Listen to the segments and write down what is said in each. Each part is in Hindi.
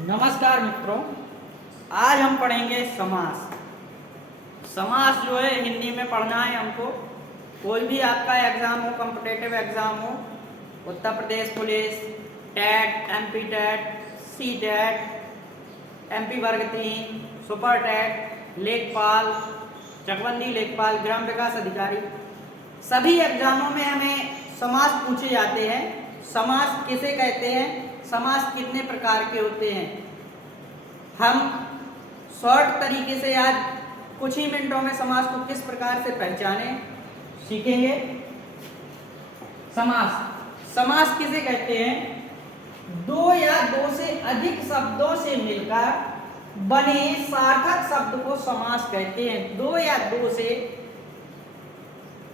नमस्कार मित्रों, आज हम पढ़ेंगे समास। समास जो है हिंदी में पढ़ना है हमको। कोई भी आपका एग्ज़ाम हो, कॉम्पिटिटिव एग्ज़ाम हो, Uttar Pradesh police, TET, MP TET, C TET, MP वर्ग 3, सुपर टेट, लेखपाल, चकबंदी लेखपाल, ग्राम विकास अधिकारी, सभी एग्जामों में हमें समास पूछे जाते हैं। समास किसे कहते हैं, समास कितने प्रकार के होते हैं, हम शॉर्ट तरीके से आज कुछ ही मिनटों में समास को किस प्रकार से पहचाने सीखेंगे। समास किसे कहते हैं, दो या दो से अधिक शब्दों से मिलकर बने सार्थक शब्द को समास कहते हैं। दो या दो से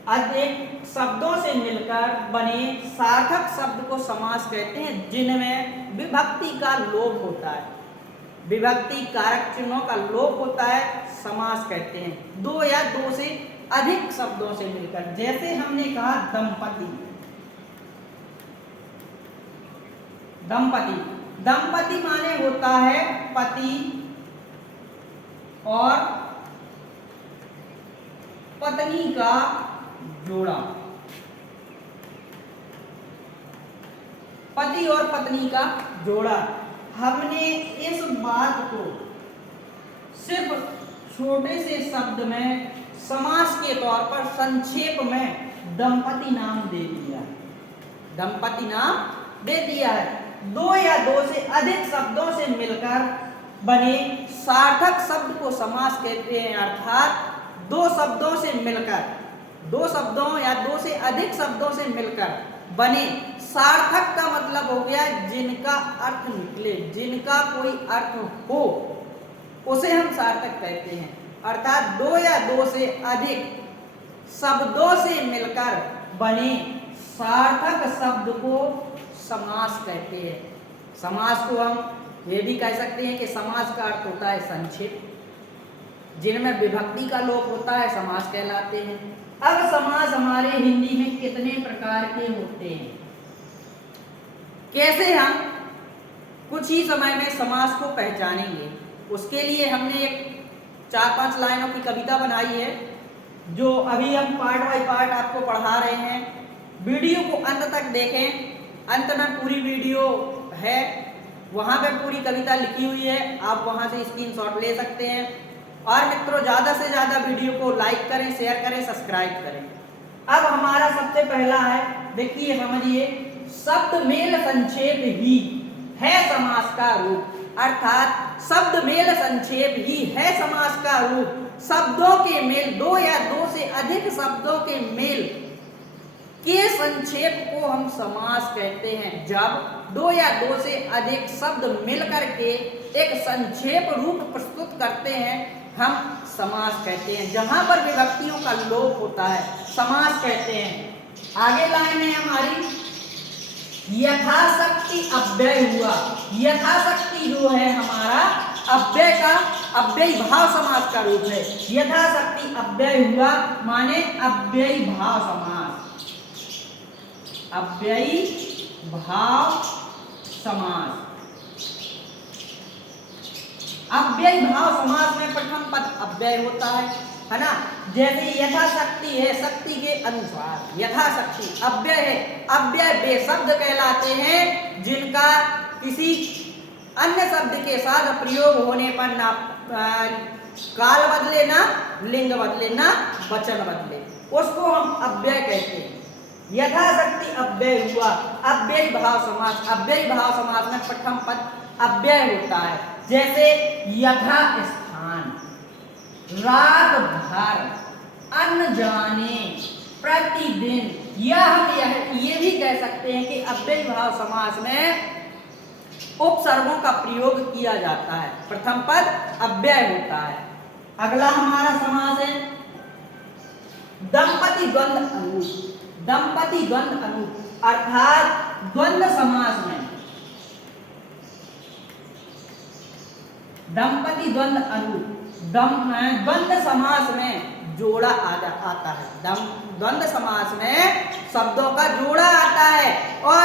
अधिक शब्दों से मिलकर बने सार्थक शब्द को समास कहते हैं, जिनमें विभक्ति का लोप होता है, विभक्ति कारक चिन्हों का लोप होता है, समास कहते हैं। दो या दो से अधिक शब्दों से मिलकर, जैसे हमने कहा दंपति। दंपति दंपति माने होता है पति और पत्नी का जोड़ा। पति और पत्नी का जोड़ा। हमने इस बात को सिर्फ छोटे से शब्द में समास के तौर पर संक्षेप में दंपति नाम दे दिया है। दंपति नाम दे दिया है। दो या दो से अधिक शब्दों से मिलकर बने सार्थक शब्द को समास कहते हैं, अर्थात दो शब्दों से मिलकर, दो शब्दों या दो से अधिक शब्दों से मिलकर बने सार्थक का मतलब हो गया जिनका अर्थ निकले, जिनका कोई अर्थ हो, उसे हम सार्थक कहते हैं। अर्थात दो या दो से अधिक शब्दों से मिलकर बने सार्थक शब्द को समास कहते हैं। समास को हम ये भी कह सकते हैं कि समास का अर्थ होता है संक्षेप, जिनमें विभक्ति का लोप होता है, समास कहलाते हैं। अब समास हमारे हिंदी में कितने प्रकार के होते हैं, कैसे हम कुछ ही समय में समास को पहचानेंगे, उसके लिए हमने एक 4-5 लाइनों की कविता बनाई है, जो अभी हम पार्ट बाय पार्ट आपको पढ़ा रहे हैं। वीडियो को अंत तक देखें, अंत में पूरी वीडियो है, वहां पे पूरी कविता लिखी हुई है, आप वहां से स्क्रीनशॉट ले सकते हैं। और मित्रों, ज़्यादा से ज़्यादा वीडियो को लाइक करें, शेयर करें, सब्सक्राइब करें। अब हमारा सबसे पहला है, देखिए समझिए, शब्द मेल संक्षेप ही है समास का रूप। अर्थात शब्द मेल संक्षेप ही है समास का रूप। शब्दों के मेल, दो या दो से अधिक शब्दों के मेल के संक्षेप को हम समास कहते हैं। जब दो या दो से अधिक शब्द मिलकर के एक संक्षेप रूप प्रस्तुत करते हैं, हम समास कहते हैं। जहां पर विभक्तियों का लोप होता है, समास कहते हैं। आगे लाइन में हमारी यथाशक्ति अव्यय हुआ। यथाशक्ति जो है हमारा अव्यय का, अव्ययी भाव समास का रूप है। यथाशक्ति अव्यय हुआ माने अव्ययी भाव समास, अव्ययी भाव समास। अव्ययी भाव समास में प्रथम पद अव्यय होता है ना। जैसे यथाशक्ति है, शक्ति के अनुसार, यथाशक्ति अव्यय है। अव्यय वे शब्द कहलाते हैं जिनका किसी अन्य शब्द के साथ प्रयोग होने पर ना काल बदले, ना लिंग बदले, ना वचन बदले, उसको हम अव्यय कहते हैं। यथाशक्ति अव्यय हुआ, अव्ययी भाव समास। अव्ययी भाव समास में प्रथम पद अव्यय होता है। जैसे यथा स्थान, रात भर, अन्न जाने, प्रतिदिन। यह हम ये भी कह सकते हैं कि अव्ययी भाव समास में उपसर्गों का प्रयोग किया जाता है, प्रथम पद अव्यय होता है। अगला हमारा समास है दंपति द्वंद्व अनूप। दंपति द्वंद्व अनूप अर्थात द्वंद्व समास में, दंपति द्वंद्व अनूप, द्वंद्व समास में जोड़ा आता है। द्वंद्व समास में शब्दों का जोड़ा आता है, और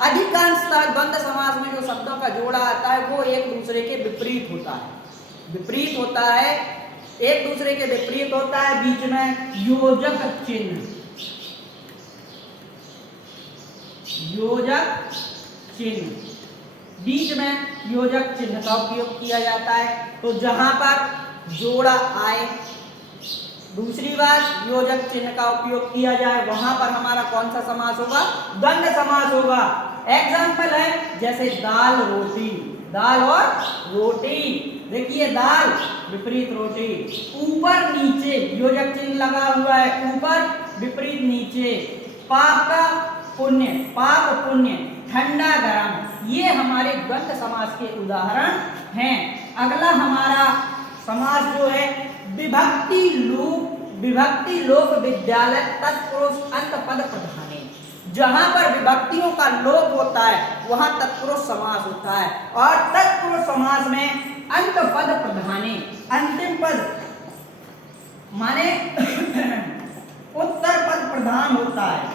अधिकांशतः द्वंद्व समास में जो शब्दों का जोड़ा आता है दूसरे के विपरीत होता है, विपरीत होता है, एक दूसरे के विपरीत होता है। बीच में योजक चिन्ह, योजक चिन्ह, बीच में योजक चिन्ह का उपयोग किया जाता है। तो जहां पर जोड़ा आए, दूसरी बात योजक चिन्ह का उपयोग किया जाए, वहां पर हमारा कौन सा समास होगा? द्वंद्व समास होगा। एग्जाम्पल है जैसे दाल रोटी, दाल और रोटी। देखिए दाल विपरीत रोटी, ऊपर नीचे योजक चिन्ह लगा हुआ है, ऊपर विपरीत नीचे, पाप का पुण्य, पाप पुण्य, ठंडा गरम, ये हमारे द्वंद्व समास के उदाहरण हैं। अगला हमारा समास जो है विभक्ति लोप, विभक्ति लोप विद्यालय तत्पुरुष अंत पद प्रधाने। जहां पर विभक्तियों का लोप होता है वहां तत्पुरुष समास होता है, और तत्पुरुष समास में अंत पद प्रधाने, अंतिम पद माने उत्तर पद प्रधान होता है।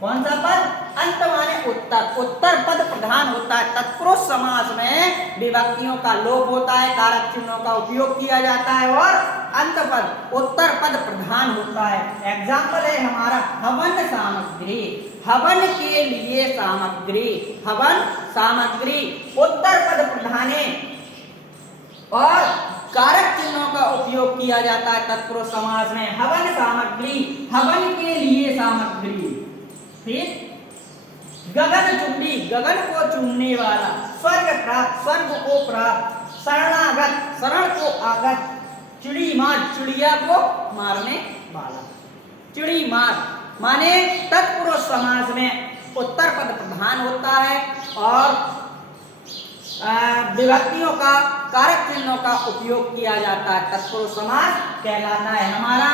कौन सा पद? अंत माने उत्तर, उत्तर पद प्रधान होता है। तत्पुरुष समास में विभक्तियों का लोप होता है, कारक चिन्हों का उपयोग किया जाता है, और अंत पद उत्तर पद प्रधान होता है। एग्जाम्पल है हमारा हवन सामग्री, हवन के लिए सामग्री, हवन सामग्री, उत्तर पद प्रधाने और कारक चिन्हों का उपयोग किया जाता है तत्पुरुष समास में। हवन सामग्री, हवन के लिए सामग्री। ठीक, गगन चुंबी, गगन को चूमने वाला, स्वर्ग प्राप्त, स्वर्ग को प्राप्त, शरणागत, शरण को आगत, चिड़ी मार, चिड़िया को मारने वाला, चिड़ी मार, माने तत्पुरुष समास में उत्तर पद प्रधान होता है और विभक्तियों का, कारक चिन्हों का उपयोग किया जाता है, तत्पुरुष समास कहलाता है हमारा।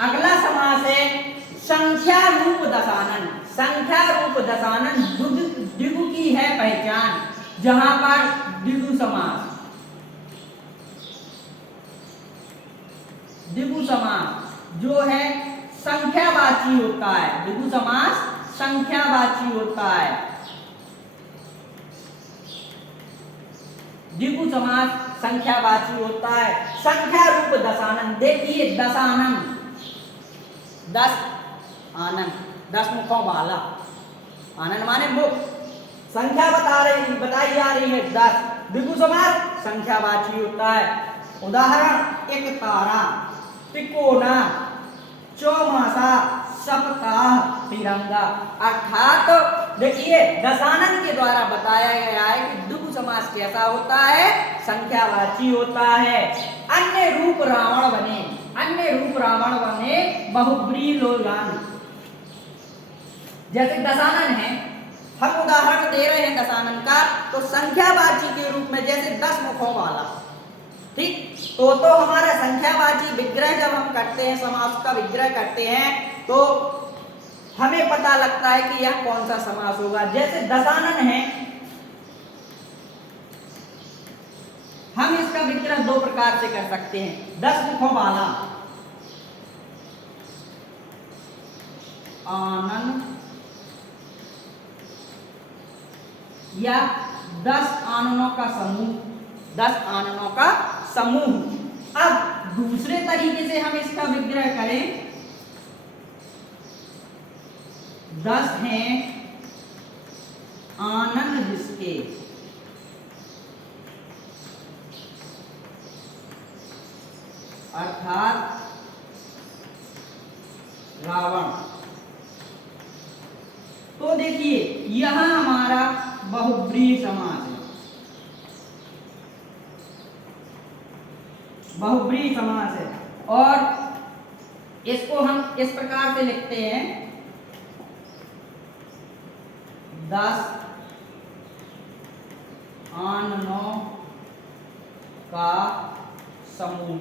अगला समास है संख्या रूप दशानन, संख्या रूप दशानन द्विगु की है पहचान। जहां पर द्विगु समास, द्विगु समास जो है संख्यावाची होता है, द्विगु समास संख्यावाची होता है, द्विगु समास संख्यावाची होता है। संख्या रूप दशानन, देखिए दशानन, 10 आनंद, 10 मुखों वाला, आनंद माने मुख, संख्या बताई जा रही है 10, द्विगु समास संख्यावाची होता है। उदाहरण एक तारा, तिकोना, चौमासा, सप्ताह, तिरंगा। अर्थात देखिए दशानन के द्वारा बताया गया है कि द्विगु समास कैसा होता है? संख्यावाची होता है। अन्य रूप रावण बने, अन्य रूप रावण बने बहुब्रीलोलान। जैसे दशानन है, हम उदाहरण दे रहे हैं दशानन का, तो संख्यावाची के रूप में जैसे 10 मुखों वाला, ठीक, तो हमारा संख्यावाची विग्रह जब हम करते हैं, समास का विग्रह करते हैं, तो हमें पता लगता है कि यह कौन सा समास होगा। जैसे दशानन है, हम इसका विग्रह 2 प्रकार से कर सकते हैं। 10 मुखों वाला, आनन, या 10 आननों का समूह, 10 आननों का समूह। अब दूसरे तरीके से हम इसका विग्रह करें, 10 हैं आनन जिसके, अर्थात रावण। तो देखिए यहां हमारा बहुब्रीहि समास है, बहुब्रीहि समास है, और इसको हम इस प्रकार से लिखते हैं 10 आननों का समूह।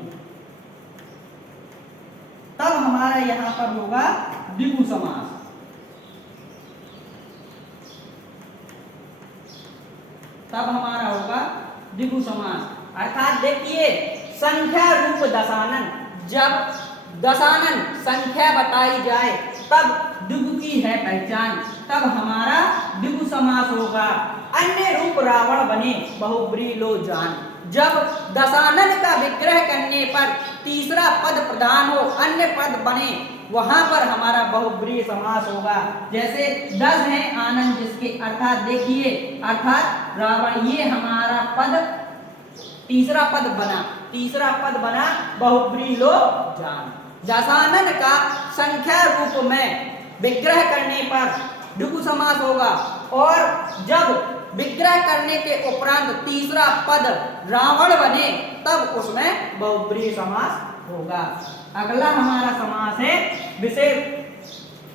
तब हमारा यहां पर होगा द्विगु समास। तब हमारा होगा द्विगु समास। अर्थात देखिए संख्या रूप दशानन, जब दशानन संख्या बताई जाए तब द्विगु की है पहचान, तब हमारा द्विगु समास होगा। अन्य रूप रावण बने बहुब्री लो जान। जब दशानन का विग्रह करने पर तीसरा पद प्रधान हो, अन्य पद बने, वहां पर हमारा बहुब्री समास होगा। जैसे दस है आनंद जिसके, अर्थात देखिए, अर्थात रावण, ये हमारा पद तीसरा पद बना, तीसरा पद बना बहुब्री लो जान। दशानन का संख्या रूप में विग्रह करने पर द्विगु समास होगा, और जब विग्रह करने के उपरांत तीसरा पद रावण बने तब उसमें बहुब्री समास होगा। अगला हमारा समास है विशेष,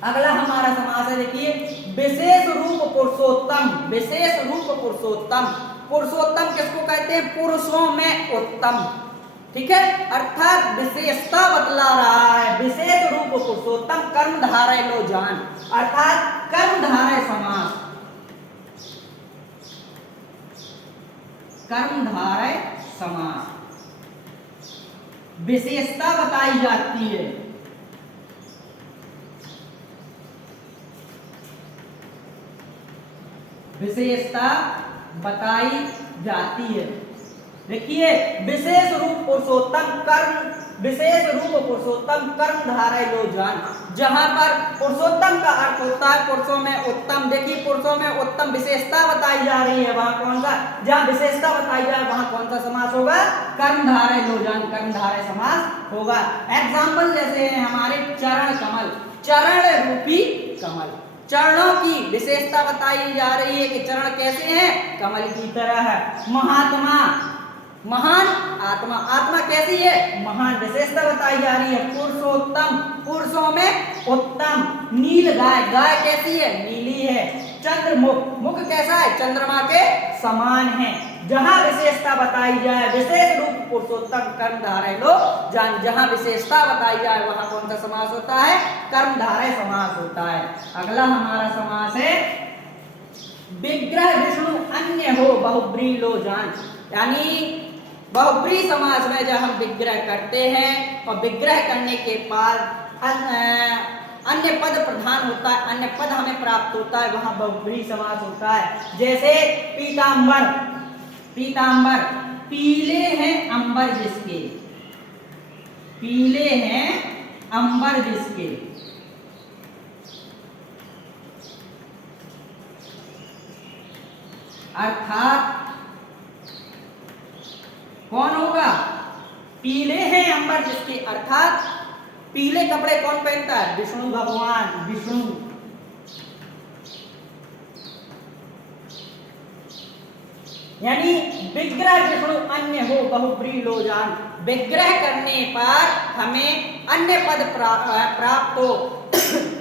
अगला हमारा समास है, देखिए, विशेष रूप पुरुषोत्तम। विशेष रूप पुरुषोत्तम, पुरुषोत्तम किसको कहते हैं? पुरुषों में उत्तम, ठीक है, अर्थात विशेषता बतला रहा है। विशेष रूप पुरुषोत्तम कर्मधारय लो जान, अर्थात कर्मधारय समास, कर्मधारय समास, विशेषता बताई जाती है। विशेषता बताई जाती है। देखिए, विशेष रूप पुरुषोत्तम कर्म, विशेष रूप पुरुषोत्तम कर्मधारय लो जान, जहां पर पुरुषोत्तम का अर्थ होता है पुरुषों में उत्तम। देखिए, पुरुषों में उत्तम विशेषता बताई जा रही है, वहां कौन सा, जहां विशेषता बताई जाए वहां कौन सा समास होगा? कर्मधारय लो जान, कर्मधारय समास होगा। एग्जाम्पल जैसे है हमारे चरण कमल, चरण रूपी कमल, चरणों की विशेषता बताई जा रही है कि चरण कैसे हैं? कमल की तरह है। महात्मा, महान आत्मा, आत्मा कैसी है? महान, विशेषता बताई जा रही है। पुरुषोत्तम, पुरुषों में उत्तम। नील गाय, गाय कैसी है? नीली है। चंद्रमुख, मुख कैसा है? चंद्रमा के समान है। जहां विशेषता बताई जाए, विशेष रूप पुरुषोत्तम कर्मधारय लो जान, जहां विशेषता बताई जाए वहां कौन सा समास होता है? कर्मधारय समास होता है। अगला हमारा समास है विग्रह विष्णु अन्य हो बहुब्री लो जान, यानी बहुब्री समास में जब हम विग्रह करते हैं और विग्रह करने के बाद अन्य पद प्रधान होता है, अन्य पद हमें प्राप्त होता है, वहां बहुब्री समास होता है। जैसे पीतांबर, पीतांबर, पीले हैं अंबर जिसके, पीले हैं अंबर जिसके, अर्थात कौन होगा? पीले हैं अंबर जिसके, अर्थात पीले कपड़े कौन पहनता है? विष्णु भगवान, विष्णु। यानी विग्रह विष्णु अन्य हो बहुब्री लो जान, विग्रह करने पर हमें अन्य पद प्राप्त हो,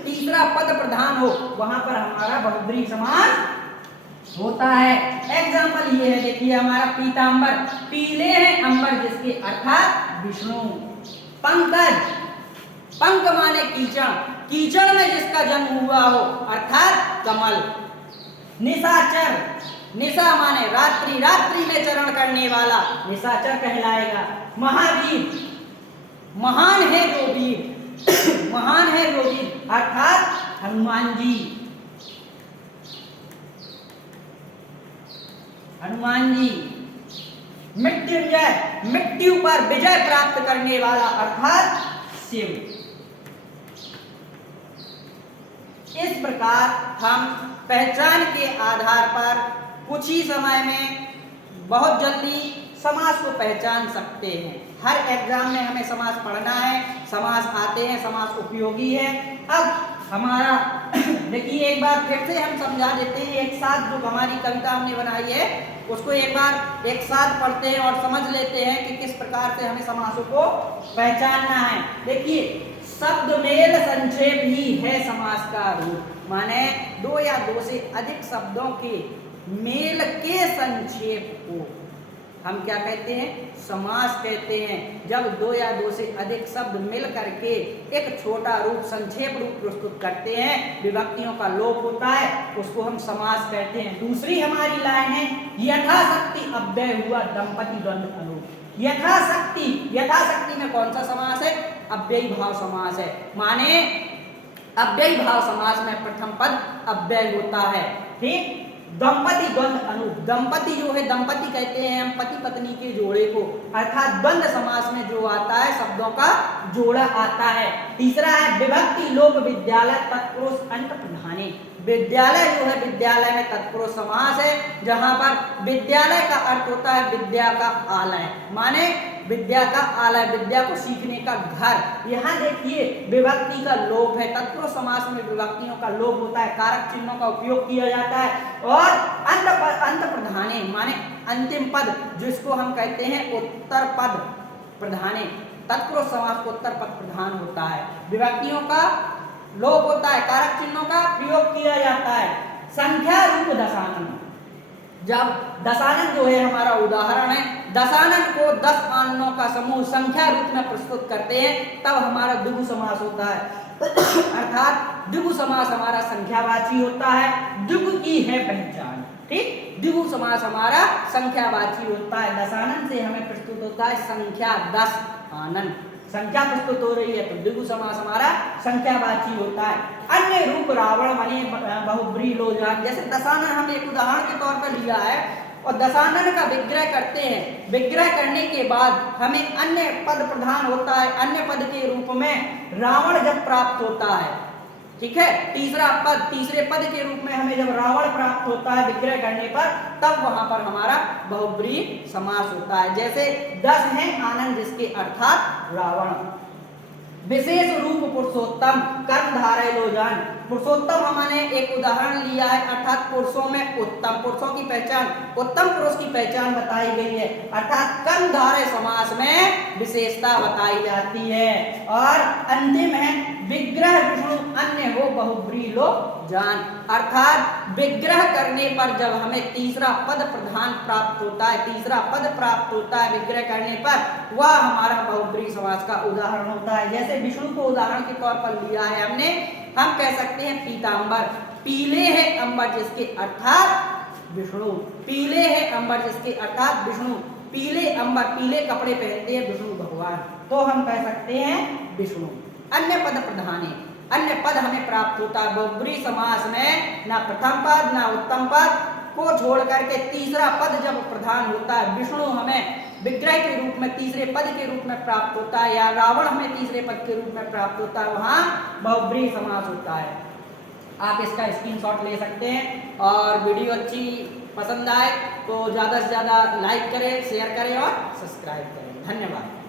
तीसरा पद प्रधान हो, वहां पर हमारा बहुब्री समास होता है। एग्जाम्पल ये है, देखिए, हमारा पीतांबर, पीले हैं अंबर जिसके, अर्थात विष्णु। पंकज, पंक माने कीचड़, कीचड़ में जिसका जन्म हुआ हो, अर्थात कमल। निशाचर, निशा माने रात्रि, रात्रि में चरण करने वाला निशाचर कहलाएगा। महावीर, महान है जो वीर, महान है जो वीर, अर्थात हनुमान जी, हनुमान जी। मृत्युंजय, मृत्यु पर विजय प्राप्त करने वाला, अर्थात शिव। इस प्रकार हम पहचान के आधार पर कुछ ही समय में बहुत जल्दी समास को पहचान सकते हैं। हर एग्जाम में हमें समास पढ़ना है, समास आते हैं, समास उपयोगी है। अब हमारा देखिए, एक बार फिर से हम समझा देते हैं, एक साथ जो हमारी कविता हमने बनाई है उसको एक बार एक साथ पढ़ते हैं और समझ लेते हैं कि किस प्रकार से हमें समासों को पहचानना है। देखिए, शब्द मेल संक्षेप ही है समास का रूप, माने दो या दो से अधिक शब्दों के मेल के संक्षेप को हम क्या कहते हैं? समास कहते हैं। जब दो या दो से अधिक शब्द मिल करके एक छोटा रूप, संक्षेप रूप प्रस्तुत करते हैं, विभक्तियों का लोप होता है, उसको हम समास कहते हैं। दूसरी हमारी लाइन है, यथाशक्ति अव्यय हुआ दंपति द्वंद्व अनुरूप। यथाशक्ति, यथाशक्ति में कौन सा समास है? अव्ययी भाव समास है। माने अव्ययी भाव समास में प्रथम पद अव्यय होता है, ठीक। दंपति द्वंद अनु, दंपति जो है, दंपति कहते हैं हम पति पत्नी के जोड़े को, अर्थात द्वंद समास में जो आता है शब्दों का जोड़ा आता है। तीसरा है विभक्ति लोप विद्यालय तत्पुरुष अंत प्रधाने। विद्यालय जो है, विद्यालय में तत्पुरुष समास है, जहां पर विद्यालय का अर्थ होता है विद्या का आलय, माने विद्या का आलय, विद्या को सीखने का घर। यहाँ देखिए विभक्ति का लोप है, तत्पुरुष समास में विभक्तियों का लोप होता है, कारक चिन्हों का उपयोग किया जाता है, और अंत प्रधाने माने अंतिम पद, जिसको हम कहते हैं उत्तर पद प्रधाने। तत्पुरुष समास को उत्तर पद प्रधान होता है, विभक्तियों का लोप होता है, कारक चिन्हों का प्रयोग किया जाता है। संख्या रूप दशानन, जब दशानन जो है हमारा उदाहरण है, दशानन को 10 आननों का समूह संख्या रूप में प्रस्तुत करते हैं, तब हमारा द्विगु समास होता है। अर्थात द्विगु समास हमारा संख्यावाची होता है, द्विगु की है पहचान, ठीक। द्विगु समास हमारा संख्यावाची होता है, दशानन से हमें प्रस्तुत होता है संख्या 10 आनन, संख्या प्रस्तुत हो रही है तो द्विगु समास हमारा संख्यावाची होता है। अन्य रूप रावण बने बहुब्री लोजान, जैसे दशानन हम एक उदाहरण के तौर पर लिया है, और दशानन का विग्रह करते हैं, विग्रह करने के बाद हमें अन्य पद प्रधान होता है, अन्य पद के रूप में रावण जब प्राप्त होता है, ठीक है, तीसरा पद, तीसरे पद के रूप में हमें जब रावण प्राप्त होता है विग्रह करने पर, तब वहां पर हमारा बहुब्री समास होता है। जैसे 10 है आनंद जिसके अर्थात रावण। विशेष रूप पुरुषोत्तम कर्मधारय लोजान, पुरुषोत्तम हमने एक उदाहरण लिया है, अर्थात पुरुषों में उत्तम, पुरुषों की पहचान, उत्तम पुरुष की पहचान बताई गई है, अर्थात कर्मधारय समास में विशेषता बताई जाती है। और अंतिम है विग्रह विष्णु अन्य हो बहुब्री लो जान, अर्थात विग्रह करने पर जब हमें तीसरा पद प्रधान प्राप्त होता है, तीसरा पद प्राप्त होता है विग्रह करने पर, वह हमारा बहुब्री समास का उदाहरण होता है। जैसे विष्णु को उदाहरण के तौर पर लिया है हमने, हम कह सकते हैं पीतांबर, पीले है अंबर जिसके अर्थात विष्णु, पीले है अंबर जिसके अर्थात विष्णु, पीले अंबर, पीले कपड़े पहनते हैं विष्णु भगवान, तो हम कह सकते हैं विष्णु। अन्य पद प्रधान है, अन्य पद हमें प्राप्त होता है बहुब्री समास में, ना प्रथम पद ना उत्तम पद को छोड़ करके तीसरा पद जब प्रधान होता है, विष्णु हमें विग्रह के रूप में तीसरे पद के रूप में प्राप्त होता है, या रावण हमें तीसरे पद के रूप में प्राप्त होता है, वहां बहुब्री समास होता है। आप इसका स्क्रीनशॉट ले सकते हैं, और वीडियो अच्छी पसंद आए तो ज़्यादा से ज़्यादा लाइक करें, शेयर करें और सब्सक्राइब करें। धन्यवाद।